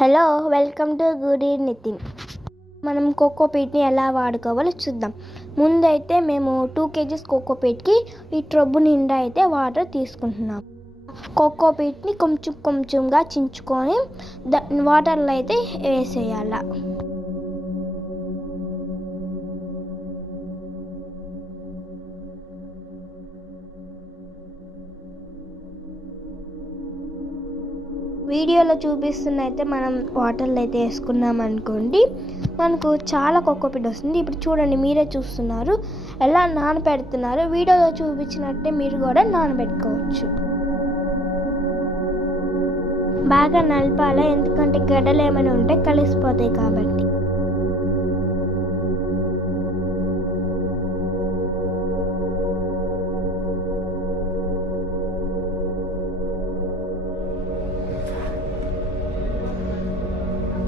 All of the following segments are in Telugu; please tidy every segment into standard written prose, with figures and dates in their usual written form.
Hello, welcome to good Nitin. మనం కోకోపీట్ని ఎలా వాడుకోవాలో చూద్దాం. ముందైతే మేము 2 kgs కోకోపీట్కి ఈ ట్రబ్బు నిండా అయితే వాటర్ తీసుకుంటున్నాం. కోకోపీట్ని కొంచెం కొంచెంగా చించుకొని వాటర్లో అయితే వేసేయాల. వీడియోలో చూపిస్తున్నైతే మనం వాటర్లో అయితే వేసుకున్నాం అనుకోండి, మనకు చాలా కోకోపీట్ వస్తుంది. ఇప్పుడు చూడండి, మీరే చూస్తున్నారు ఎలా నానబెడుతున్నారు. వీడియోలో చూపించినట్టే మీరు కూడా నానబెట్టుకోవచ్చు. బాగా నలపాలి, ఎందుకంటే గడ్డలు ఏమైనా ఉంటే కలిసిపోతాయి కాబట్టి.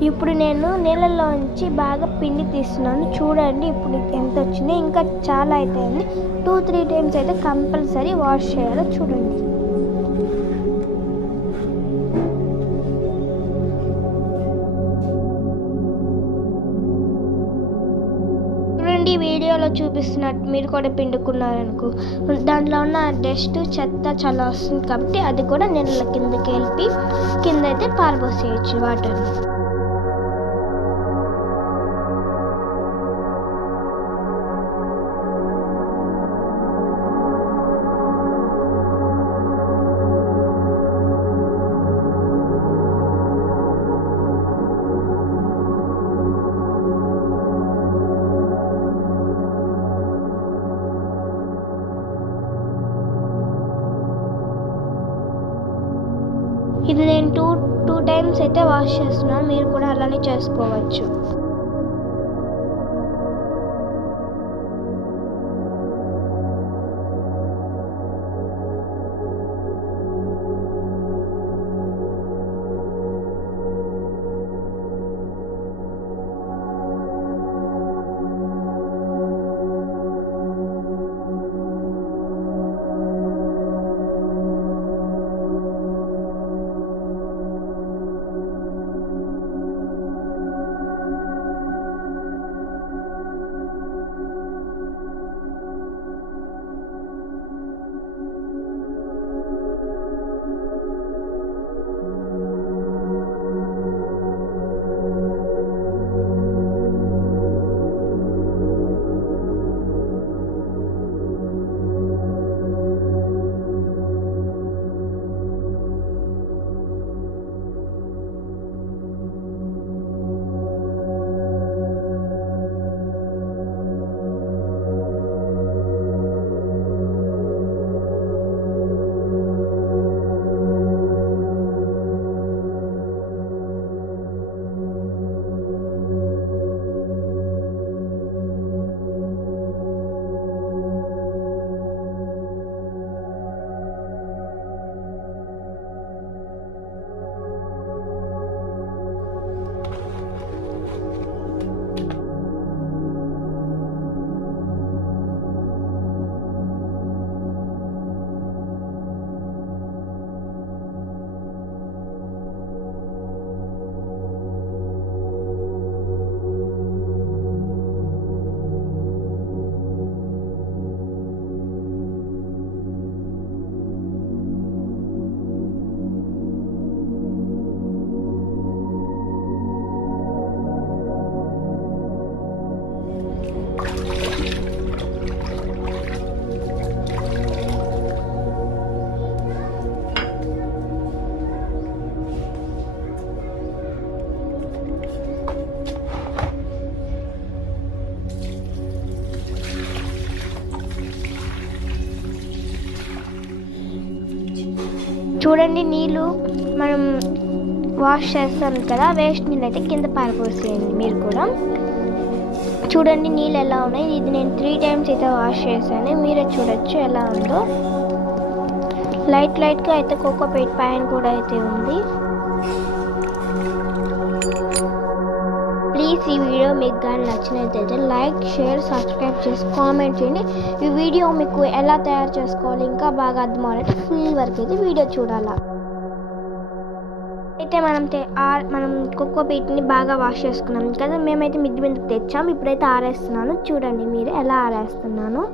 ఇప్పుడు నేను నీళ్ళల్లోంచి బాగా పిండి తీస్తున్నాను. చూడండి ఇప్పుడు ఎంత వచ్చింది. ఇంకా చాలా అయితే ఉంది. 2-3 టైమ్స్ అయితే కంపల్సరీ వాష్ చేయాలో చూడండి. చూడండి, వీడియోలో చూపిస్తున్నట్టు మీరు కూడా పిండుకున్నారనుకో, దాంట్లో ఉన్న డస్ట్ చెత్త చాలా వస్తుంది కాబట్టి అది కూడా నీళ్ళ కిందకి వెళ్ళి కింద అయితే పారబోసేయచ్చు వాటర్. ఇది నేను 2 టైమ్స్ అయితే వాష్ చేస్తున్నాను. మీరు కూడా అలానే చేసుకోవచ్చు. చూడండి, నీళ్ళు మనం వాష్ చేస్తాం కదా, వేస్ట్ నీళ్ళు అయితే కింద పారిపోసేయండి. మీరు కూడా చూడండి నీళ్ళు ఎలా ఉన్నాయి. ఇది నేను 3 టైమ్స్ అయితే వాష్ చేశాను. మీరే చూడొచ్చు ఎలా ఉందో. లైట్గా అయితే కోకోపీట్ పైన కూడా అయితే ఉంది. ప్లీజ్ ఈ వీడియో మీకు కానీ నచ్చినట్లయితే లైక్, షేర్, సబ్స్క్రైబ్ చేసి కామెంట్ చేయండి. ఈ వీడియో మీకు ఎలా తయారు చేసుకోవాలి ఇంకా బాగా అర్థమవుతుంటే ఫుల్ వరకు అయితే వీడియో చూడాలా. ఇప్పుడైతే మనం కోకో పీట్ని బాగా వాష్ చేసుకున్నాం కదా, మేమైతే మిద్ది మీదకి తెచ్చాం. ఇప్పుడైతే ఆరేస్తున్నాను, చూడండి మీరు ఎలా ఆరేస్తున్నాను.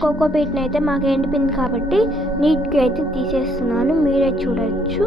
కోకో పీట్ని అయితే మాకు ఎండిపోయింది కాబట్టి నీట్గా అయితే తీసేస్తున్నాను, మీరే చూడొచ్చు.